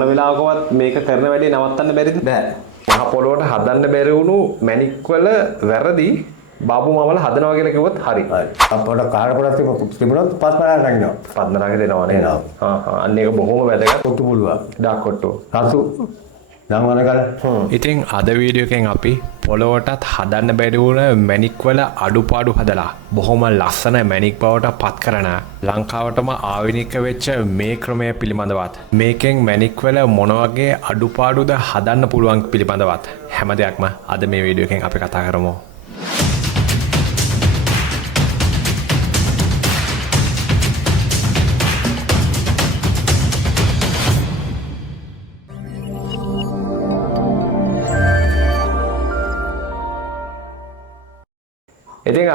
මොන වෙලාවකවත් මේක කරන වැඩේ නවත්තන්න බැරිද? බෑ. මහ පොළොවට හදන්න බැරි වුණු මැණික් වල වැරදි බාබු මාමලා හදනවා කියලා කිව්වොත් හරි. අපොට කාඩ පොඩක් තිබුණොත් පස්මරාට නගිනවා. පස්මරාට දෙනවා නේද? අන්න ඒක බොහොම වැදගත්. කොට්ටු පුළුවන්. ඩාකොට්ටු. රතු ඉතින් අද වීඩියෝ එකෙන් අපි පොළොවටත් හදන්න බැරි වුණ මැණික් වල අඩුපාඩු හදලා බොහොම ලස්සන මැණික් බවට පත් කරන ලංකාවටම ආවිනික වෙච්ච මේ ක්‍රමය පිළිබඳවත් මේකෙන් මැණික් වල මොන වගේ අඩුපාඩුද හදන්න පුළුවන් පිළිබඳවත් හැම දෙයක්ම අද මේ වීඩියෝ එකෙන් අපි කතා කරමු. ඉතින්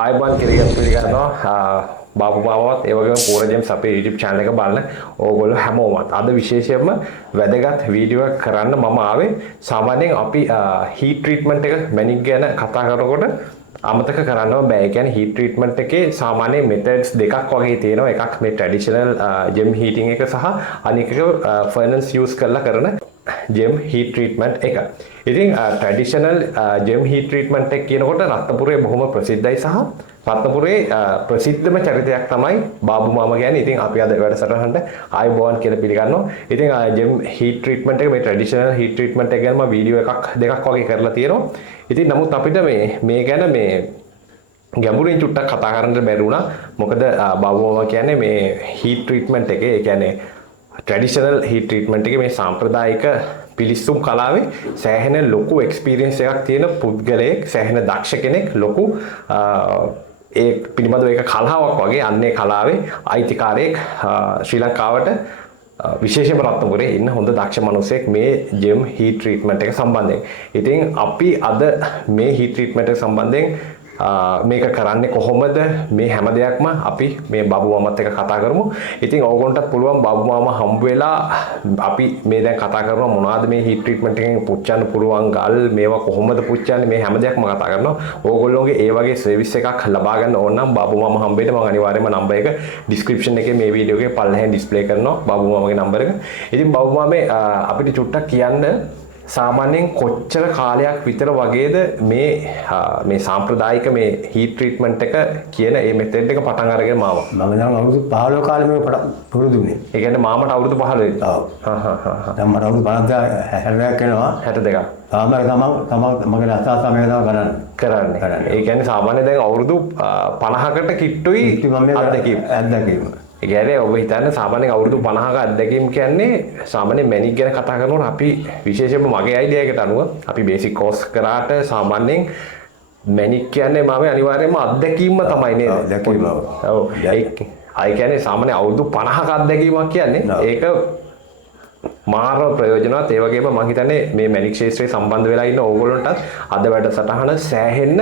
ආයුබෝවන් පිළිගන්නවා බාබු මාමවත් ඒ වගේම පෝර ජේම්ස් අපේ YouTube channel එක බලන ඕගොල්ලෝ හැමෝමත් අද විශේෂයෙන්ම වැදගත් වීඩියෝ එකක් කරන්න මම ආවේ. සාමාන්‍යයෙන් අපි heat treatment එක මැණික් ගැන කතා කරනකොට අමතක කරන්න බෑ. ඒ කියන්නේ heat treatment එකේ සාමාන්‍ය methods දෙකක් වගේ තියෙනවා. එකක් මේ traditional gem heating එක සහ අනික එක furnace use කරලා කරන gem heat treatment එක. ඉතින් traditional gem heat treatment එක කියනකොට රත්නපුරේ බොහොම ප්‍රසිද්ධයි සහ රත්නපුරේ ප්‍රසිද්ධම චරිතයක් තමයි බාබු මාමා කියන්නේ. ඉතින් අපි අද වැඩසටහනට ආයුබෝවන් කියලා පිළිගන්නවා. ඉතින් gem heat treatment එක මේ traditional heat treatment එක ගැන මම වීඩියෝ එකක් දෙකක් වගේ කරලා තියෙනවා. ඉතින් නමුත් අපිට මේ ගැන මේ ගැඹුරින් චුට්ටක් කතා කරන්න බැරි වුණා. මොකද බාබු මාමා කියන්නේ මේ heat treatment එකේ ඒ කියන්නේ traditional heat treatment එකේ මේ සාම්ප්‍රදායික පිලිස්සුම් කලාවේ සෑහෙන ලොකු එක්ස්පීරියන්ස් එකක් තියෙන පුද්ගලයෙක්, සෑහෙන දක්ෂ කෙනෙක්, ලොකු ඒ පිළිබඳව ඒක කලාවක් වගේ අන්නේ කලාවේ අයිතිකාරයෙක් ශ්‍රී ලංකාවට විශේෂයෙන්ම රත්නපුරේ ඉන්න හොඳ දක්ෂ මිනිසෙක් මේ gem heat treatment එක සම්බන්ධයෙන්. ඉතින් අපි අද මේ heat treatment එක සම්බන්ධයෙන් මේක කරන්නේ කොහොමද මේ හැම දෙයක්ම අපි මේ බාබු මාමත් එක්ක කතා කරමු. ඉතින් ඕගොල්ලන්ටත් පුළුවන් බාබු මාමා හම්බ වෙලා අපි මේ දැන් කතා කරනවා මොනවද මේ heat treatment එකෙන් පුච්චන්න පුළුවන් ගල් මේවා කොහොමද පුච්චන්නේ මේ හැම දෙයක්ම කතා කරනවා. ඕගොල්ලෝගේ ඒ වගේ සර්විස් එකක් ලබා ගන්න ඕන නම් බාබු මාමා හම්බ වෙන්න මම අනිවාර්යයෙන්ම නම්බර් එක description එකේ මේ වීඩියෝ එකේ පල්ලෙහෙන් display කරනවා බාබු මාමාගේ නම්බර එක. ඉතින් බාබු මාමේ අපිට චුට්ටක් කියන්න සාමාන්‍යයෙන් කොච්චර කාලයක් විතර වගේද මේ සාම්ප්‍රදායික මේ heat treatment එක කියන මේ method එක පටන් අරගෙන මාව මම දැන් අවුරුදු 15 කාලෙ මේක පුරුදුුනේ. ඒ කියන්නේ මාමට අවුරුදු 15 ඔව්. දැන් මට අවුරුදු 50ක් වෙනවා. 62ක්. තමන් මගේ අසාස තමයි කරන්නේ. ඒ කියන්නේ සාමාන්‍ය දැන් අවුරුදු 50කට කිට්ටුයි අත්දැකීම්. ඒ කියන්නේ ඔබ හිතන්නේ සාමාන්‍යයෙන් අවුරුදු 50ක අත්දැකීම් කියන්නේ සාමාන්‍ය මැණික් ගැන කතා කරනකොට අපි විශේෂයෙන්ම මගේ අයිඩියා එකට අනුව අපි බේසික් කෝස් කරාට සාමාන්‍යයෙන් මැණික් කියන්නේ මම අනිවාර්යයෙන්ම අත්දැකීම්ම තමයි නේද? අත්දැකීම. ඔව්. ඒ කියන්නේ සාමාන්‍ය අවුරුදු 50ක අත්දැකීමක් කියන්නේ ඒක මාර ප්‍රයෝජනවත්. ඒ වගේම මම හිතන්නේ මේ මැණික් ශාස්ත්‍රයේ සම්බන්ධ වෙලා ඉන්න ඕගොල්ලන්ටත් අද වැඩසටහන සෑහෙන්න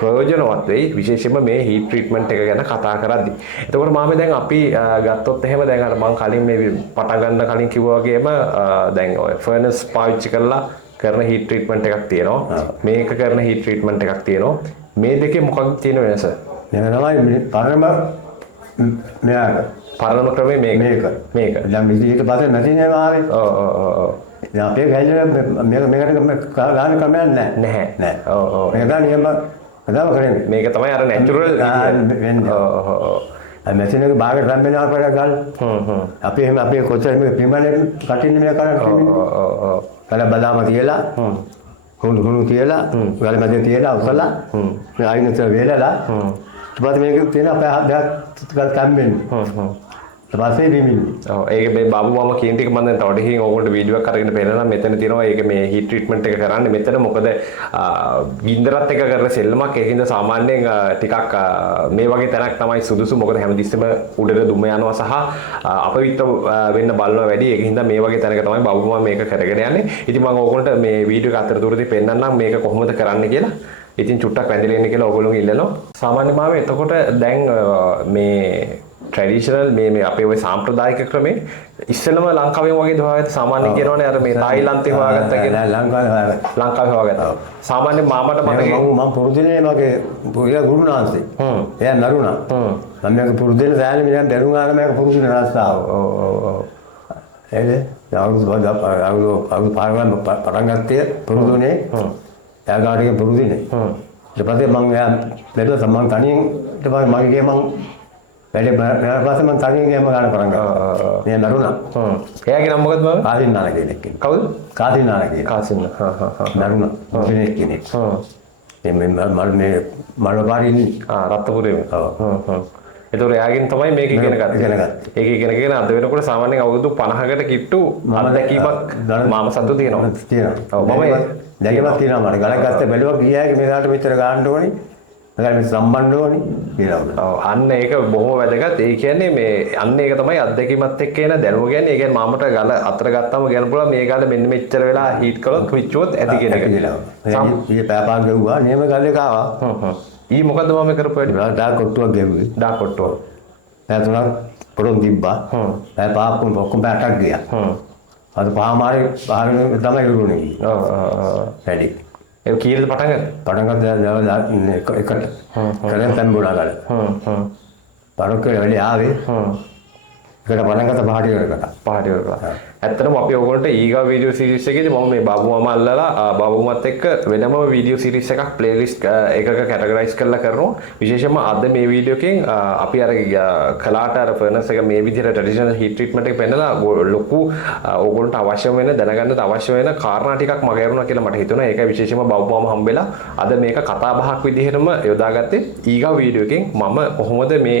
ප්‍රයෝජනවත් වෙයි, විශේෂයෙන්ම මේ heat treatment එක ගැන කතා කරද්දී. එතකොට මාමේ දැන් අපි ගත්තොත් එහෙම දැන් අර මම කලින් මේ පටන් ගන්න කලින් කිව්වා වගේම දැන් ඔය furnace පාවිච්චි කරලා කරන heat treatment එකක් තියෙනවා. මේක කරන heat treatment එකක් තියෙනවා. මේ දෙකේ මොකක්ද තියෙන වෙනස? මේක තමයි පරම මෙයාක පරම ක්‍රමේ මේක. දැන් මේක පස්සේ නැති නේ ආවේ. ඔව්. දැන් අපේ ගෑනට මේකට ගාන ක්‍රමයක් නැහැ. ඔව්. මේක දැන් නියම කතාව කරන්නේ. මේක තමයි අර natural වෙන්නේ. ඔව්. මැෂින් එක බාගෙට රන් වෙනවා කියලා ගල්. අපි එහෙම අපේ කොච්චර මේක පිඹලේ කටින්නේ මේක කරන්නේ. ඔව්. කල බදාම තියලා හුණු තියලා ගල මැදේ තියලා උසලා මේ ආයිනතර වේලලා ඊට පස්සේ මේක තියෙන අපේ හදයක් කම්බෙන්නේ. ඊපස්සේ බිමින්නේ. ඔව් ඒක මේ බාබු මාමා කියන ටික මම දැන් තව ටිකකින් ඕගොල්ලෝ වීඩියෝ එකක් අරගෙන පෙන්නනවා. මෙතන තියෙනවා ඒක මේ heat treatment එක කරන්නේ මෙතන. මොකද ගින්දරත් එක කරන සෙල්ලමක්. ඒකින්ද සාමාන්‍යයෙන් ටිකක් මේ වගේ තැනක් තමයි සුදුසු. මොකද හැමතිස්සෙම උඩට දුම යනවා සහ අපවිත්‍ර වෙන්න බලනවා වැඩි. ඒකින්ද මේ වගේ තැනක තමයි බාබු මාමා මේක කරගෙන යන්නේ. ඉතින් මම ඕගොල්ලන්ට මේ වීඩියෝ එක අතරතුරදී පෙන්නන්නම් මේක කොහොමද කරන්න කියලා. ඉතින් චුට්ටක් වැඳලා ඉන්න කියලා ඕගොල්ලෝගේ ඉල්ලනවා. සාමාන්‍ය මාමේ එතකොට දැන් මේ traditional මේ අපේ ওই සාම්ප්‍රදායික ක්‍රමේ ඉස්සෙල්ලම ලංකාවේ වගේද හොයාගත්ත සාමාන්‍ය කියනවනේ අර මේ තායිලන්තේ හොයාගත්ත කියලා ලංකාවේ හොයාගත්තා. සාමාන්‍ය මාමට මම පුරුදුනේ මගේ පුරියා ගුරුනාන්සේ. එයා නරුණා. මම මේක පුරුදුනේ සෑහෙන මිනිහන් දරුණාම මේක පුරුදුනේ රස්සාව. ඔව්. එහෙද? අවුරුදු පාරවල් පටන් ගත්තේ පුරුදුනේ. එයා ගාඩිය පුරුදුනේ. ඊට පස්සේ මම එයා බැලුවා මම තනියෙන් ඊට පස්සේ මගේ මම වැඩේ මම පස්සේ මම තනියෙන් ගේම ගන්න පටන් ගත්තා. මේ නරුණා. එයාගේ නම මොකද්ද මාමේ? කාසින් නාන කෙනෙක්. කවුද? කාසින් නාන කෙනෙක්. කාසින්. නරුණා. කෙනෙක්. මේ මල්පාරින් රත්නපුරේ. ඔව්. ඒතකොට එයාගෙන් තමයි මේක ඉගෙන ගත්තේ. ඒක ඉගෙනගෙන අද වෙනකොට සාමාන්‍යයෙන් අවුරුදු 50කට කිට්ටු අත්දැකීමක් මාම සතු තියෙනවා. තියෙනවා. ඔව් මම දැකීමක් තියෙනවා මට. ගලක් ගත්ත බැලුවා ගියාගේ මේකට මෙච්චර ගන්න ඕනි. මේකට සම්බන්ධ ඕනි කියලා. ඔව් අන්න ඒක බොහොම වැදගත්. ඒ කියන්නේ මේ අන්න ඒක තමයි අත්දැකීමත් එක්ක එන දැනුම කියන්නේ. ඒ කියන්නේ මාමට ගල අතර ගත්තාම කියන්න පුළුවන් මේ ගාල මෙන්න මෙච්චර වෙලා හීට් කළොත් පිච්චුවොත් ඇති කියන එක. ඊයේ පෑපාක් ගෙව්වා. නියම ගල්ලේ කාවා. ඊ මොකද්ද මම කරපු වැඩි? ඩා කොට්ටුවක් ගෙව්වේ. ඩා කොට්ටුව. පෑ තුනක් පොරොන් තිබ්බා. පෑ පහක් ඔක්කොම පැටක් ගියා. අද පහමාරේ පහගෙන තමයි ඉරුණේ. ඔව් වැඩි. ඒ කීයද පටන් ගත්තේ? පටන් ගත්තා එකට. කලින් තම්බුණා ගල. පරොක්කේ වැඩි ආවේ. එකට පටන් ගත්ත පහටි වලකට. ඇත්තටම අපි ඔයගොල්ලන්ට ඊගා වීඩියෝ සීරීස් එකේදී මම මේ බාබු මාමා අල්ලලා බාබුමත් එක්ක වෙනම වීඩියෝ සීරීස් එකක් ප්ලේලිස්ට් එකක කැටගරයිස් කරලා කරනවා. විශේෂයෙන්ම අද මේ වීඩියෝ එකෙන් අපි අර කලාට අර ෆර්නස් එක මේ විදිහට ට්‍රැඩිෂනල් හීට් ට්‍රීට්මන්ට් එක පෙන්නලා ලොකු ඔයගොල්ලන්ට අවශ්‍ය වෙන දැනගන්නත් අවශ්‍ය වෙන කාරණා ටිකක් මගහැරුණා කියලා මට හිතුණා. ඒකයි විශේෂයෙන්ම බාබු මාමා හම්බෙලා අද මේක කතා බහක් විදිහටම යොදාගත්තේ. ඊගා වීඩියෝ එකෙන් මම කොහොමද මේ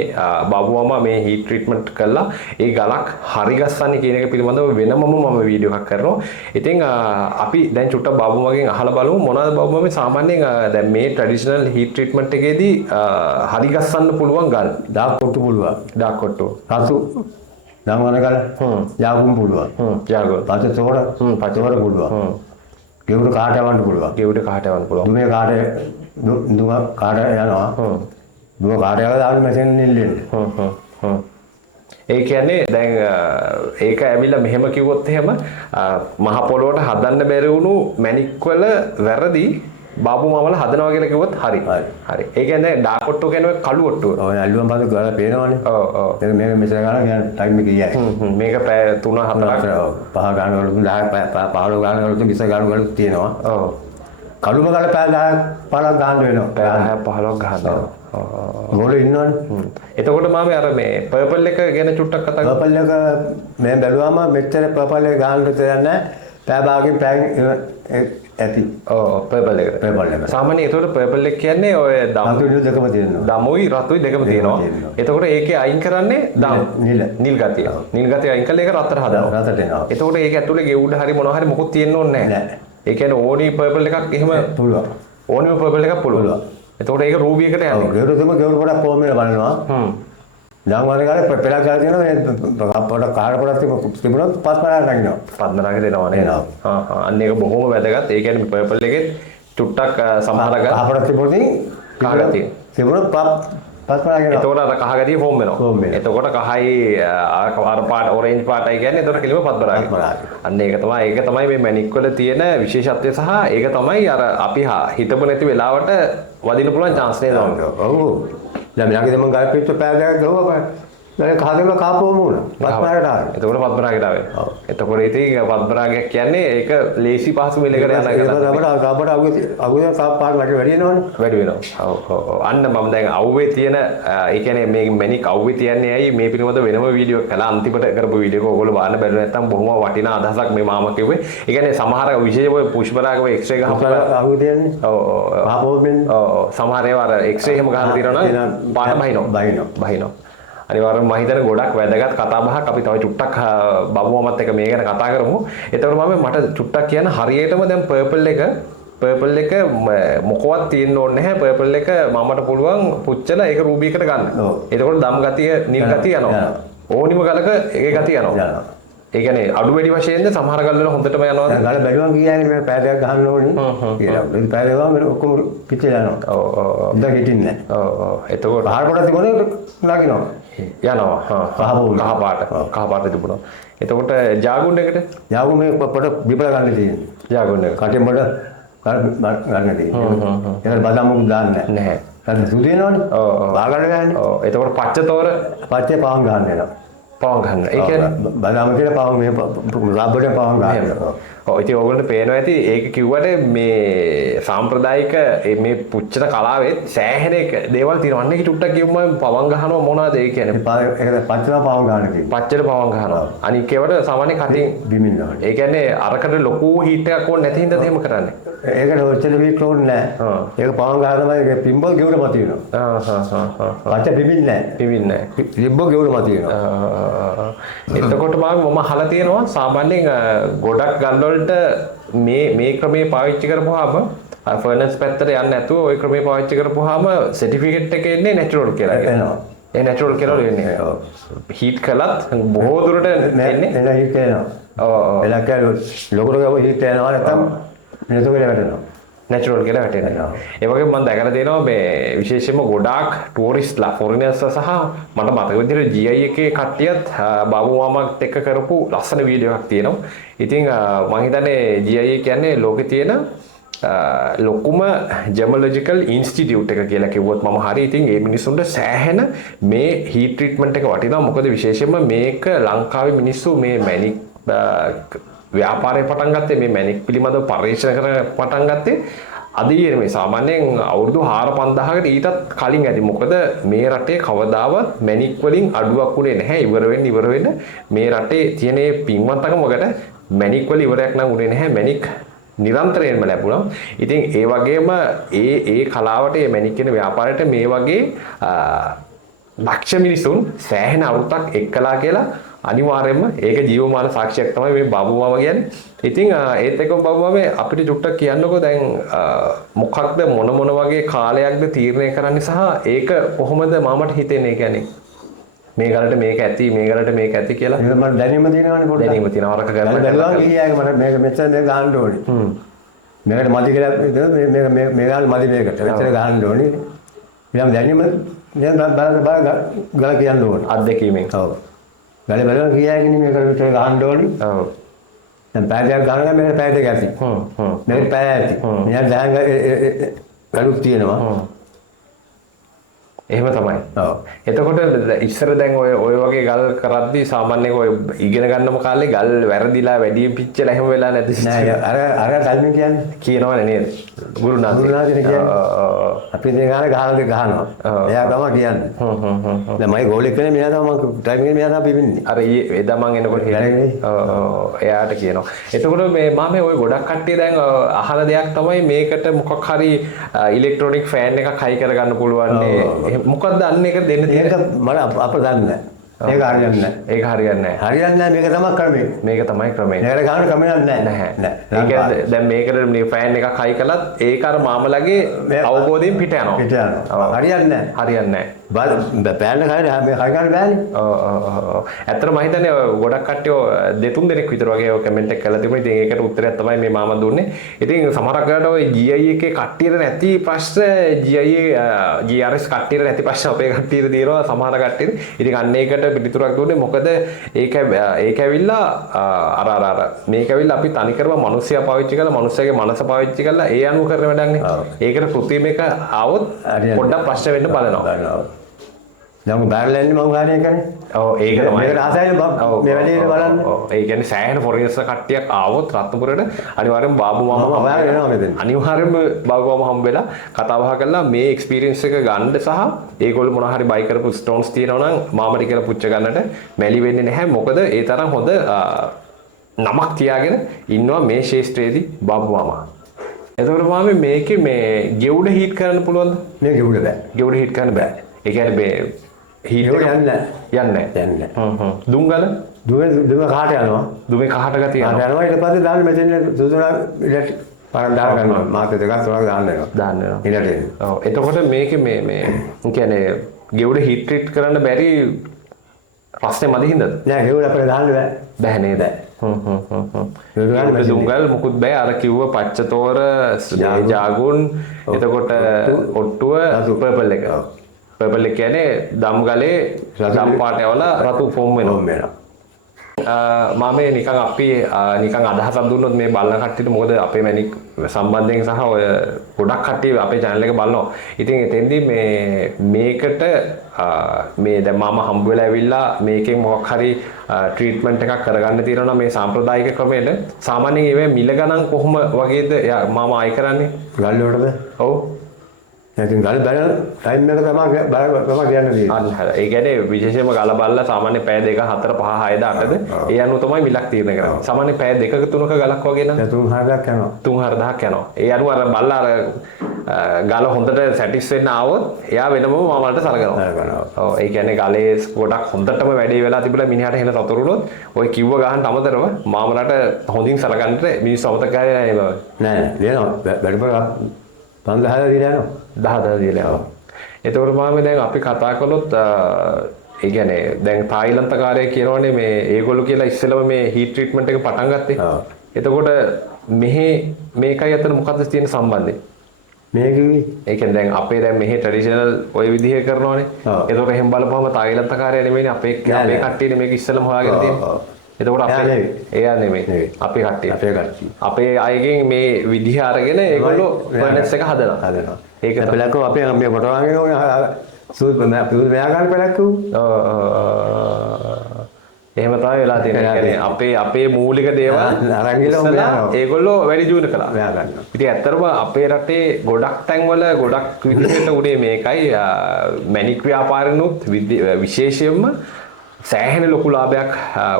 බාබු මාමා මේ හීට් ට්‍රීට්මන්ට් කරලා ඒ ගලක් හරි ගස්සන්නේ කියන එක පිළිබඳව වෙනමම මම වීඩියෝ එකක් කරනවා. ඉතින් අපි දැන් චුට්ටක් බාබු මගෙන් අහලා බලමු මොනවද බාබු මම සාමාන්‍යයෙන් දැන් මේ ට්‍රැඩිෂනල් හීට් ට්‍රීට්මන්ට් එකේදී හරි ගස්සන්න පුළුවන් ගල්. ඩාක් කොට්ටු පුළුවන්. ඩාක් කොට්ටු. රතු දම්වන ගල. යාගුම් පුළුවන්. යාගුම්. පචතෝර. පචතෝර පුළුවන්. ගෙවුරු කාට යවන්න පුළුවන්. ගෙවුරු කාට යවන්න පුළුවන්. දුමේ කාට දුම කාට යනවා. දුම කාට යවලා දාන්න මැෂින් නිල්ලෙන්නේ. ඒ කියන්නේ දැන් ඒක ඇවිල්ලා මෙහෙම කිව්වොත් එහෙම මහ පොළොවට හදන්න බැරි වුණු මැණික් වල වැරදි බාබු මාමලා හදනවා කියලා කිව්වොත් හරි. හරි. ඒ කියන්නේ ඩාක් කොට්ටු කියන්නේ කළු ඔට්ටුව. ඔය අල්ලුවම් පාද ගාලා පේනවනේ. ඔව් ඔව්. මේක මෙතන ගාලා කියන ටයිම් එක ගියයි. මේක පැය 3-4ක් පහ ගාන වල 10 15 ගාන වල 20 ගාන වල තියෙනවා. ඔව්. කළුම ගාලා පැය 10 15ක් ගන්න වෙනවා. පැය 15ක් ගහනවා. ගෝල ඉන්නවනේ. එතකොට මාමේ අර මේ පර්පල් එක ගැන චුට්ටක් කතා කරමු. පර්පල් එක මම බැලුවාම මෙච්චර පර්පල් එක ගන්න දෙයක් නැහැ. පැය භාගයෙන් පැය ඇති. ඔව් පර්පල් එක. පර්පල් එක. සාමාන්‍යයෙන් ඒතකොට පර්පල් එක කියන්නේ ඔය රතුයි දෙකම තියෙනවා. දමුයි රතුයි දෙකම තියෙනවා. එතකොට ඒකේ අයින් කරන්නේ නිල් ගතිය. නිල් ගතිය අයින් කළා ඒක රතට හදනවා. රතට එනවා. එතකොට ඒක ඇතුලේ ගෙවුඩ හරි මොනවා හරි මොකුත් තියෙන්න ඕනේ නැහැ. ඒ කියන්නේ ඕනි පර්පල් එකක් එහෙම පුළුවන්. ඕනිම පර්පල් එකක් පුළුවන්. එතකොට ඒක රූබි එකට යන්නේ. ඔව් ගෙවුරු තුම ගෙවුරු පොඩක් කොහොමද බලනවා. දැන් වල ගාලේ පෙරක් ගාලා තියෙනවා මේ අපට කාඩ පොඩක් තිබුණොත් පස් පරක් නගිනවා. පද්දනාගේ දෙනවා නේද? අන්න ඒක බොහොම වැදගත්. ඒ කියන්නේ පර්පල් එකේ චුට්ටක් සමහර ගා අපට තිබුණේ කාගතිය. තිබුණොත් පස් පරක් නගිනවා. එතකොට අර කහ ගතිය ෆෝම් වෙනවා. එතකොට කහයි අර පාට ඔරෙන්ජ් පාටයි කියන්නේ එතකොට කෙලිම පද්දනාගේ. අන්න ඒක තමයි මේ මැණික් වල තියෙන විශේෂත්වය සහ ඒක තමයි අර අපි හිතපො නැති වෙලාවට වදින්න පුළුවන් chance නේද? ඔව්. දැන් මගේ මම ගල් පිට පෑ දෙකක් ගහුවා. දැන් කහගෙම කාපුවම වුණා. පස්පරකට ආවේ. එතකොට පද්මරාගයට ආවේ. ඔව්. එතකොට ඉතින් පද්මරාගයක් කියන්නේ ඒක ලේසි පහසු මෙලකට යන එක. ඒක අපට අවුවේ කාපාර වැඩි වෙනවනේ. වැඩි වෙනවා. ඔව්. අන්න මම දැන් අවුවේ තියෙන ඒ කියන්නේ මේ මැණික් අවුවේ තියන්නේ ඇයි මේ පිළිබඳ වෙනම වීඩියෝ එකක් කළා අන්තිමට කරපු වීඩියෝ එක ඔයගොල්ලෝ බලන්න බැලුව නැත්නම් බොහොම වටිනා අදහසක් මේ මාමා කිව්වේ. ඒ කියන්නේ සමහර විශේෂ ඔය පුෂ්පරාග ඔය එක්ස්රේ ගහපුවා අවුවේ තියන්නේ. ඔව්. ආපෝපෙන්. ඔව්. සමහර ඒවා අර එක්ස්රේ එහෙම ගහලා තියෙනවා නම් පාට බහිනවා. අනිවාර්යයෙන්ම මම හිතන්නේ ගොඩක් වැදගත් කතා බහක් අපි තව චුට්ටක් බබුවමත් එක්ක මේ ගැන කතා කරමු. එතකොට මට චුට්ටක් කියන්න හරියටම දැන් පර්පල් එක මොකවත් තියෙන්න ඕනේ නැහැ. පර්පල් එක මමට පුළුවන් පුච්චලා ඒක රූබි එකට ගන්න. එතකොට දම් ගතිය නිල් ගතිය යනවා. ඕනිම ගලක ඒ ගතිය යනවා. ඒ කියන්නේ අඩු වැඩි වශයෙන්ද සමහර ගල් වල හොඳටම යනවා. ගල බැලුවම කියන්නේ මේ පෑ දෙකක් ගහන්න ඕනේ කියලා. මේ පෑ දෙක ගාම ඔක්කොම පිච්චලා යනවා. ඔව්. දැන් හිටින්නේ නැහැ. ඔව්. එතකොට පහර කොට තිබුණේ නගිනවා. යනවා. කහ පාට තිබුණා. එතකොට ජාගුන් එකට මේ පොඩ බිබල ගන්න තියෙන්නේ. ජාගුන් එක. කටෙන් බඩ ගන්න තියෙන්නේ. ඒකට බදාම මුක් දාන්නේ නැහැ. හරි සුදු වෙනවනේ. ඔව්. බාගන්න ගන්නේ. ඔව්. එතකොට පච්චතෝර පච්චේ පාන් ගන්න වෙනවා. පවන් ගන්න. ඒ කියන්නේ බදාම කියලා පවන් මේ රබ්බරේ පවන් ගන්නවා. ඔව් ඉතින් ඕගොල්ලන්ට පේනවා ඇති ඒක කිව්වට මේ සාම්ප්‍රදායික මේ පුච්චන කලාවේ සෑහෙන දේවල් තියෙනවා. අන්න ඒක ටුට්ටක් කියමුම පවන් ගහනවා මොනවද ඒ කියන්නේ? ඒක පච්චල පවන් ගන්න කියන්නේ. පච්චර පවන් ගහනවා. අනික ඒවට සාමාන්‍ය කටින් බිමින්නවා. ඒ කියන්නේ අරකට ලොකු හීට් එකක් ඕනේ නැති හින්දාද එහෙම කරන්නේ? ඒකට ඔච්චර වීක් ඕනේ නැහැ. ඒක පවන් ගහලා තමයි ඒක පිම්බල් ගෙවුර මත වෙනවා. පච්ච බිමින් නැහැ. පිවින්නේ නැහැ. පිම්බල් ගෙවුර මත වෙනවා. එතකොට මම අහලා තියෙනවා සාමාන්‍යයෙන් ගොඩක් ගල් වලට මේ ක්‍රමයේ පාවිච්චි කරපුවාම ෆර්නස් පැත්තට යන්නේ නැතුව ওই ක්‍රමයේ පාවිච්චි කරපුවාම සර්ටිෆිකේට් එක එන්නේ නැචරල් කියලා. එනවා. ඒ නැචරල් කියලා වෙන්නේ. හීට් කළත් බොහෝ දුරට එන්නේ. එන හීට් එනවා. ඔව්. එලක ලොකුට හීට් එනවා නැත්නම් මෙතන වැටෙනවා. නැචරල් කියලා වැටෙනවා. ඒ වගේම මම දැකලා තියෙනවා මේ විශේෂයෙන්ම ගොඩාක් ටූරිස්ට්ලා ෆොරිනර්ස් සහ මට මතක විදිහට GI එකේ කට්ටියත් බාබු මාමත් එක්ක කරපු ලස්සන වීඩියෝ එකක් තියෙනවා. ඉතින් මම හිතන්නේ GI කියන්නේ ලෝකේ තියෙන ලොකුම ජෙමොලොජිකල් ඉන්ස්ටිටියුට් එක කියලා කිව්වොත් මම හරි. ඉතින් ඒ මිනිස්සුන්ට සෑහෙන මේ හීට් ට්‍රීට්මන්ට් එක වටිනවා. මොකද විශේෂයෙන්ම මේක ලංකාවේ මිනිස්සු මේ මැනික් ව්‍යාපාරය පටන් ගත්තේ මේ මැනික් පිළිබඳව පරීක්ෂණ කර පටන් ගත්තේ අද ඊයේ මේ සාමාන්‍යයෙන් අවුරුදු 4-5000කට ඊටත් කලින් ඇති. මොකද මේ රටේ කවදාවත් මැනික් වලින් අඩුවක් උනේ නැහැ. ඉවර වෙන්න මේ රටේ තියෙන පින්වන්තකම වලට මැනික් වල ඉවරයක් නම් උනේ නැහැ. මැනික් නිරන්තරයෙන්ම ලැබුණා. ඉතින් ඒ වගේම ඒ කලාවට මේ මැනික් කියන ව්‍යාපාරයට මේ වගේ දක්ෂ මිනිසුන් සෑහෙන අරුතක් එක්කලා කියලා අනිවාර්යයෙන්ම ඒක ජීවමාන සාක්ෂියක් තමයි මේ බාබු මාමා කියන්නේ. ඉතින් ඒත් එක්කම බාබු මාමේ අපිට චුට්ටක් කියන්නකෝ දැන් මොකක්ද මොන වගේ කාලයක්ද තීරණය කරන්නේ සහ ඒක කොහොමද මාමට හිතෙන්නේ කියන්නේ මේ ගලට මේක ඇති මේ ගලට මේක ඇති කියලා. ඒක මට දැනීම තියෙනවානේ පොඩ්ඩක්. දැනීම තියෙනවා වරක කරලා බැලුවා ගියාගේ මට මේක මෙච්චර දෙයක් ගහන්න ඕනේ. මේකට මදි කියලා මේ ගාල් මදි මේකට මෙච්චර ගහන්න ඕනේ. ඊළඟ දැනීම දැන් ගල කියන්න ඕනේ. අත්දැකීමෙන්. ඔව්. ගල බලන කියාගෙන මේකට මෙච්චර ගහන්න ඕනේ. ඔව්. දැන් පැයක් ගහනවා මේකට පැය දෙකක් ඇති. මේකට පැය ඇති. මෙයා දැන් ගලුක් තියෙනවා. එහෙම තමයි. ඔව්. එතකොට ඉස්සර දැන් ඔය වගේ ගල් කරද්දී සාමාන්‍යයෙන් ඔය ඉගෙන ගන්නම කාලේ ගල් වැරදිලා වැඩියෙන් පිච්චලා එහෙම වෙලා නැති නෑ අර ගල්මින් කියන්නේ කියනවනේ නේද? ගුරුනාථ කියන්නේ. අපි ඉතින් ගහනවා. එයා තමයි කියන්නේ. දැන් මගේ ගෝලෙක් කෙනෙක් මෙයා තමයි ටයිම් එකේ මෙයා තමයි පිපින්නේ. අර එදා මං එනකොට එයාට කියනවා. එතකොට මේ මම ඔය ගොඩක් කට්ටිය දැන් අහන දෙයක් තමයි මේකට මොකක් හරි ඉලෙක්ට්‍රොනික ෆෑන් එකක් හයි කරගන්න පුළුවන්. මොකක්ද අන්න එක දෙන්න තියෙන ඒක මම අප දන්නේ නැහැ. ඒක හරියන්නේ නැහැ. ඒක හරියන්නේ නැහැ. හරියන්නේ නැහැ මේක තමයි ක්‍රමය. මේක තමයි ක්‍රමය. නේද ගන්න ක්‍රමයක් නැහැ. නැහැ. දැන් මේකට මේ ෆෑන් එකක් හයි කළත් ඒක අර මාමලගේ අවබෝධයෙන් පිට යනවා. පිට යනවා. හරියන්නේ නැහැ. හරියන්නේ නැහැ. බෑන්න කයි මේ හයි ගන්න බෑනේ. ඇත්තටම මම හිතන්නේ ගොඩක් කට්ටිය දෙතුන් දෙනෙක් විතර වගේ ඔය කමෙන්ට් එක කරලා තිබුණා. ඉතින් ඒකට උත්තරයක් තමයි මේ මාමා දුන්නේ. ඉතින් සමහරක් වෙලාවට ඔය GI එකේ කට්ටියට නැති ප්‍රශ්න GRS කට්ටියට නැති ප්‍රශ්න අපේ කට්ටියට දිනවා සමහර කට්ටියට. ඉතින් අන්න ඒකට පිළිතුරක් දුන්නේ. මොකද ඒක ඇවිල්ලා අර මේක ඇවිල්ලා අපි තනිකරම මිනිස්සයා පාවිච්චි කරලා මිනිස්සයාගේ මනස පාවිච්චි කරලා ඒ අනුව කරන වැඩක්නේ. ඒකට කෘත්‍රිම එක ආවොත් පොඩ්ඩක් ප්‍රශ්න වෙන්න බලනවා. දැන් බෑරලෙන්නේ මම ගානේ කරන්නේ. ඔව් ඒක තමයි. මේක රහසයිනේ මේ වැඩේ බලන්න. ඔව් ඒ කියන්නේ සෑහෙන ෆොරිනර්ස් කට්ටියක් ආවොත් රත්නපුරේට අනිවාර්යෙන් බාබු මාමා හොයාගෙන එනවා මෙතන. අනිවාර්යෙන්ම බාබු මාමා හම්බ වෙලා කතා බහ කරලා මේ එක්ස්පීරියන්ස් එක ගන්න සහ ඒගොල්ලෝ මොනවා හරි බයි කරපු ස්ටෝන්ස් තියෙනවා නම් මාමට කියලා පුච්ච ගන්නට මැලි වෙන්නේ නැහැ. මොකද ඒ තරම් හොඳ නමක් තියාගෙන ඉන්නවා මේ ශේෂ්ත්‍රයේදී බාබු මාමා. එතකොට මාමේ මේකේ මේ ගෙවුඩ හීට් කරන්න පුළුවන්ද? මේ ගෙවුඩ බෑ. ගෙවුඩ හීට් කරන්න බෑ. ඒ කියන්නේ මේ හීට් එක යන්නේ දුම්ගල දුම කාට යනවා දුමේ කහට ගතිය යනවා ඊට පස්සේ දාන්න මෙතන සුදුනා ඉලක්ක පාරක් දාලා ගන්නවා මාත් දෙකක් තුනක් දාන්න වෙනවා ඊළඟට ඔව් එතකොට මේකේ මේ කියන්නේ ගෙවුඩ හීට් ට්‍රීට් කරන්න බැරි ප්‍රශ්නේ මදි හින්දාද නෑ ගෙවුඩ අපිට දාන්න බෑ නේද දුම්ගල් මුකුත් බෑ අර කිව්ව පච්චතෝර ජාගුන් එතකොට ඔට්ටුව පර්පල් එක පර්පල් එක කියන්නේ දම් ගලේ දම් පාට යවලා රතු ෆෝම් වෙනවා. මම මේ නිකන් අපි නිකන් අදහසක් දුන්නොත් මේ බලන කට්ටියට මොකද අපේ මැනික් සම්බන්ධයෙන් සහ ඔය ගොඩක් කට්ටිය අපේ channel එක බලනවා. ඉතින් එතෙන්දී මේකට මේ දැන් මම හම්බ වෙලා ඇවිල්ලා මේකෙන් මොකක් හරි ට්‍රීට්මන්ට් එකක් කරගන්න තියෙනවා නම් මේ සාම්ප්‍රදායික ක්‍රමයට සාමාන්‍යයෙන් ඒවේ මිල ගණන් කොහොම වගේද මම ආයි කරන්නේ? ගල් වලටද? ඔව්. ඉතින් ගල් බල ටයිම් එක තමයි කියන්නේ. අන්න හරි. ඒ කියන්නේ විශේෂයෙන්ම ගල බලලා සාමාන්‍ය පැය 2 4 5 6 8ද ඒ අනුව තමයි මිලක් තීරණය කරන්නේ. සාමාන්‍ය පැය 2ක 3ක ගලක් වගේ නම් 3-4ක් යනවා. 3-4ක් යනවා. ඒ අනුව අර බලලා අර ගල හොඳට සැටිස් වෙන්න ආවොත් එයා වෙනම මාමලට සලකනවා. ඔව් ඒ කියන්නේ ගලේ ගොඩක් හොඳටම වැඩි වෙලා තිබුණා මිනිහට හෙන සතුරුනොත් ඔය කිව්ව ගහන්න අමතරව මාමලට හොඳින් සලකන්නට මිනිස්සු අමතක කරන්නේ නැහැ බව. නෑ නේද? වැඩිපුර 5000 දීලා යනවා. 10 දීලා යනවා. එතකොට මාමේ දැන් අපි කතා කළොත් ඒ කියන්නේ දැන් තායිලන්ත කාර්යය කියනවනේ මේ ඒගොල්ලෝ කියලා ඉස්සෙල්ලම මේ හීට් ට්‍රීට්මන්ට් එක පටන් ගත්තේ. එතකොට මෙහි මේකයි අතර මොකක්ද තියෙන සම්බන්ධය? මේ කිව්වේ ඒ කියන්නේ දැන් අපේ දැන් මෙහි ට්‍රැඩිෂනල් ඔය විදිහේ කරනවනේ. එතකොට එහෙම බලපුවම තායිලන්ත කාර්යය නෙමෙයිනේ අපේ කට්ටියනේ මේක ඉස්සෙල්ලම හොයාගෙන තියෙන්නේ. එතකොට අපේ එයා නෙමෙයි අපේ කට්ටිය. අපේ අයගෙන් මේ විදිහ අරගෙන ඒගොල්ලෝ ෆර්නස් එක හදනවා. ඒක පළක්කෝ අපේ මේ කොට වගේ ඕනේ සූත් මම පිළිද මෙයා ගන්න පළක්කෝ. එහෙම තමයි වෙලා තියෙන්නේ. අපේ මූලික දේවල් අරන් ගිහලා ඒගොල්ලෝ වැඩි ජීවන කළා. මෙයා ගන්නවා. ඉතින් ඇත්තටම අපේ රටේ ගොඩක් තැන්වල ගොඩක් විදිහට උනේ මේකයි මැනික් ව්‍යාපාරිනුත් විශේෂයෙන්ම සෑහෙන ලොකු ලාභයක්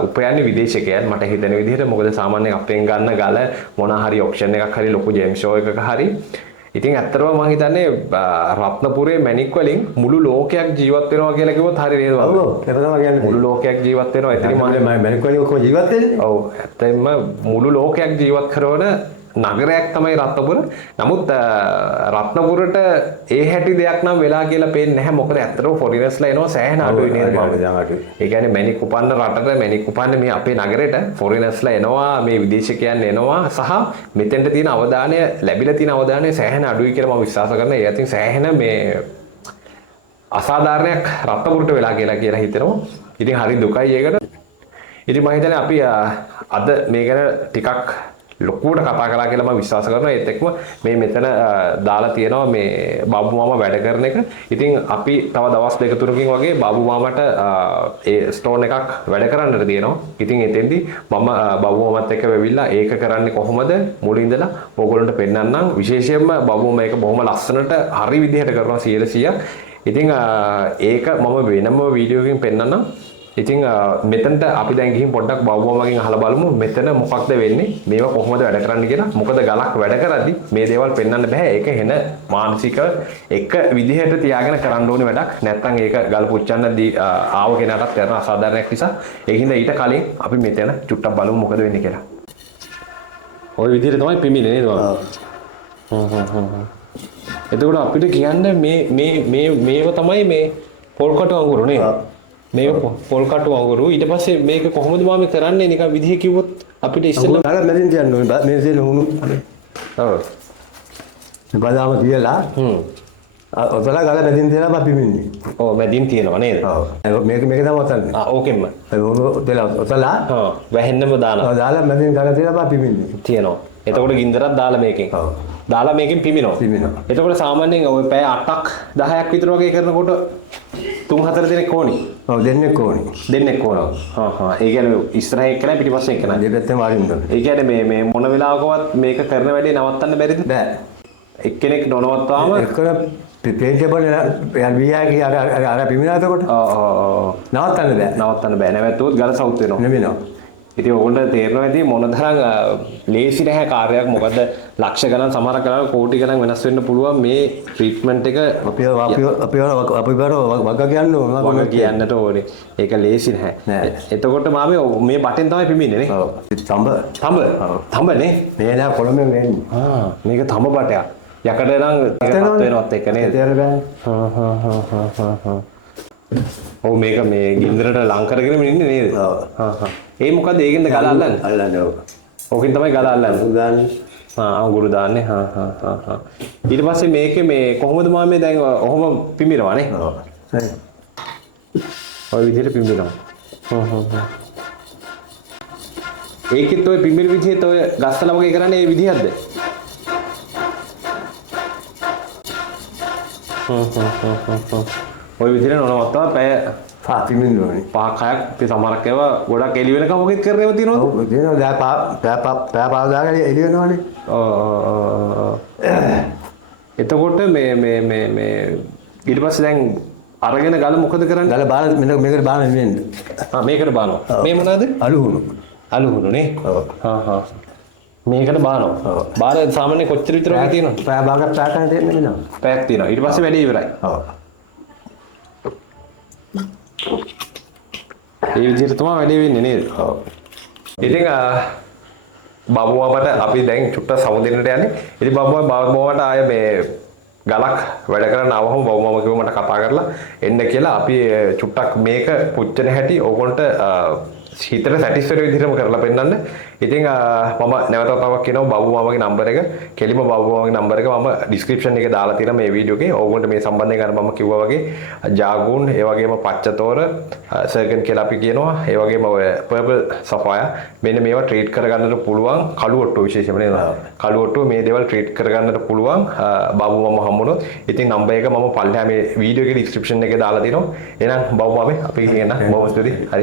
උපයන්නේ විදේශිකයන් මට හිතෙන විදිහට. මොකද සාමාන්‍යයෙන් අපෙන් ගන්න ගල මොන හරි ඔක්ෂන් එකක් හරි ලොකු ජේම් ෂෝ එකක හරි. ඉතින් ඇත්තටම මම හිතන්නේ රත්නපුරේ මැනික් වලින් මුළු ලෝකයක් ජීවත් වෙනවා කියලා කිව්වොත් හරි නේද? ඔව් ඒක තමයි කියන්නේ. මුළු ලෝකයක් ජීවත් වෙනවා. එතන මම මැනික් වලින් ඔක්කොම ජීවත් වෙන්නේ. ඔව් ඇත්තෙන්ම මුළු ලෝකයක් ජීවත් කරන නගරයක් තමයි රත්නපුර. නමුත් රත්නපුරට ඒ හැටි දෙයක් නම් වෙලා කියලා පේන්නේ නැහැ. මොකද ඇත්තටම ෆොරිනර්ස්ලා එනවා සෑහෙන අඩුයි නේද? ඒ කියන්නේ මැනික් උපන්න රටට මැනික් උපන්න මේ අපේ නගරෙට ෆොරිනර්ස්ලා එනවා, මේ විදේශිකයන් එනවා සහ මෙතෙන්ට තියෙන අවධානය ලැබිලා තියෙන අවධානය සෑහෙන අඩුයි කියලා මම විශ්වාස කරනවා. ඒ අතින් සෑහෙන මේ අසාධාරණයක් රත්නපුරට වෙලා කියලා හිතෙනවා. ඉතින් හරි දුකයි ඒකට. ඉතින් මම හිතන්නේ අපි අද මේ ගැන ටිකක් ලොකුවට කතා කළා කියලා මම විශ්වාස කරනවා. ඒත් එක්කම මේ මෙතන දාලා තියෙනවා මේ බාබු මාමා වැඩ කරන එක. ඉතින් අපි තව දවස් දෙක තුනකින් වගේ බාබු මාමට ඒ ස්ටෝන් එකක් වැඩ කරන්නට තියෙනවා. ඉතින් එතෙන්දී මම බාබු මාමත් එක්ක වෙවිලා ඒක කරන්නේ කොහොමද මුලින් ඉඳලා ඕගොල්ලන්ට පෙන්නන්නම්. විශේෂයෙන්ම බාබු මාමා මේක බොහොම ලස්සනට හරි විදිහට කරනවා 100%. ඉතින් ඒක මම වෙනම වීඩියෝ එකකින් පෙන්නන්නම්. ඉතින් මෙතනට අපි දැන් ගිහින් පොඩ්ඩක් බවුවමගෙන් අහලා බලමු මෙතන මොකක්ද වෙන්නේ මේවා කොහොමද වැඩ කරන්න කියලා. මොකද ගලක් වැඩ කරද්දි මේ දේවල් පෙන්වන්න බෑ. ඒක හෙන මානසික එක විදිහට තියාගෙන කරන්න ඕනේ වැඩක්. නැත්නම් ඒක ගල් පුච්චන්න ආව කෙනාටත් කරන අසාධාරණයක් නිසා. ඒ හින්දා ඊට කලින් අපි මෙතන චුට්ටක් බලමු මොකද වෙන්නේ කියලා. ওই විදිහට තමයි පිමිනේ නේද? එතකොට අපිට කියන්නේ මේව තමයි මේ පොල්කටු අඟුරු නේද? මේක පොල් කටු අඟුරු. ඊට පස්සේ මේක කොහොමද මාමේ කරන්නේ නිකන් විදිහ කිව්වොත් අපිට ඉස්සෙල්ලා අර මැදින් තියන්න ඕනේ. මේ දෙන හුණු. ඔව්. බදාම තියලා ඔතලා ගල මැදින් තියලා අපි පිමින්නේ. ඔව් මැදින් තියනවා නේද? ඔව්. මේක තමයි ඔතන්නේ. ඕකෙන්ම. ඒ හුණු තියලා ඔතලා වැහෙන්නම දානවා. ඔව් දාලා මැදින් ගල තියලා අපි පිමින්නේ. තියනවා. එතකොට ගින්දරක් දාලා මේකෙන්. ඔව්. දාලා මේකෙන් පිමිනවා. එතකොට සාමාන්‍යයෙන් ඔය පැය 8ක් 10ක් විතර වගේ කරනකොට 3-4 දෙනෙක් ඕනි. ඔව් දෙන්නෙක් ඕනි. දෙන්නෙක් ඕන. ඒ කියන්නේ ඉස්සරහ එක්කලා පිටිපස්සේ එක්කලා. දෙපැත්තෙන් වරින්න ඕනේ. ඒ කියන්නේ මේ මොන වෙලාවකවත් මේක කරන වැඩේ නවත්තන්න බැරිද? බෑ. එක්කෙනෙක් නොනවත්වාම එක්කන පේන්ටබල් යන විහාරේ අර පිමිනා එතකොට. නවත්තන්න බෑ. නවත්තන්න බෑ. නැවතුවොත් ගල සවුත් වෙනවා. නෙමෙනවා. ඉතින් ඕගොල්ලන්ට තේරෙනවා ඇති මොනතරම් ලේසි නැහැ කාර්යයක්. මොකද ලක්ෂ ගණන් සමහර කරලා කෝටි ගණන් වෙනස් වෙන්න පුළුවන් මේ ට්‍රීට්මන්ට් එක. අපි වග කියන්නට ඕනේ. ඒක ලේසි නැහැ. එතකොට මාමේ මේ බටෙන් තමයි පිමින්නේ නේ. ඔව්. තඹනේ. මේ නෑ කොළඹෙන් වෙන්නේ. මේක තඹ බටයක්. යකඩ නම් වෙනවත් එක නේද? ඔව් මේක මේ ගින්දරට ලං කරගෙන ඉන්නේ නේද? ඔව්. ඒ මොකද ඒකෙන්ද ගල අල්ලන්නේ? අල්ලන්නේ ඔව්. ඕකෙන් තමයි ගල අල්ලන්නේ. උදාන්නේ. අඟුරු දාන්නේ. ඊට පස්සේ මේකේ මේ කොහොමද මාමේ දැන් ඔහොම පිඹිනවා නේ? ඔව්. ඔය විදිහට පිඹිනවා. ඒකෙත් ඔය පිඹිරි විදිහට ඔය ගස්සලා වගේ කරන්නේ ඒ විදිහක්ද? ඔය විදිහට නොනවත්තා පැය පිමින් ඕනේ. 5-6ක් ඉතින් සමහරක් ඒවා ගොඩක් එළි වෙනකම් මොකෙත් කරන්නේව තියෙනවද? ඔව් දෙනවා පෑ දාගෙන එළිය වෙනවනේ. එතකොට මේ ඊට පස්සේ දැන් අරගෙන ගල මොකද කරන්නේ? ගල බාල මේකට බාල නෙමෙන්න. මේකට බානවා. මේ මොනවාද? අලුහුණු. අලුහුණු නේ. ඔව්. මේකට බානවා. බාල සාමාන්‍ය කොච්චර විතර වගේ තියෙනවද? පෑ භාගයක් පෑ කරන් දෙන්න වෙනවා. පැයක් තියෙනවා. ඊට පස්සේ වැඩේ ඉවරයි. ඔව්. ඒ විදිහට තමයි වැඩේ වෙන්නේ නේද? ඔව්. ඉතින් බබුවාට අපි දැන් චුට්ට සමුදිනට යන්නේ. ඉතින් බබුවාට ආය මේ ගලක් වැඩ කරන්න ආවම බබුවම කිව්ව මට කතා කරලා එන්න කියලා අපි චුට්ටක් මේක පුච්චන හැටි ඕගොන්ට හිතට සැටිස්ෆයිඩ් විදිහටම කරලා පෙන්නන්න. ඉතින් මම නැවත තවක් කියනවා බබුවාමගේ නම්බර එක කෙලිම බබුවාමගේ නම්බර එක මම ඩිස්ක්‍රිප්ෂන් එකේ දාලා තියෙනවා මේ වීඩියෝ එකේ. ඕගොන්ට මේ සම්බන්ධයෙන් අර මම කිව්වා වගේ ජාගුන් ඒ වගේම පච්චතෝර සර්කන් කියලා අපි කියනවා. ඒ වගේම ඔය පර්පල් සෆයර් මෙන්න මේවා ට්‍රීට් කරගන්නට පුළුවන් කළු ඔට්ටු විශේෂයෙන්ම නේද? කළු ඔට්ටු මේ දේවල් ට්‍රීට් කරගන්නට පුළුවන් බබුවම හම්බුනොත්. ඉතින් නම්බර එක මම පල්ලෙහා මේ වීඩියෝ එකේ ඩිස්ක්‍රිප්ෂන් එකේ දාලා තියෙනවා. එහෙනම් බබුවාමේ අපි කියන බොහොම ස්තුතියි. හරි.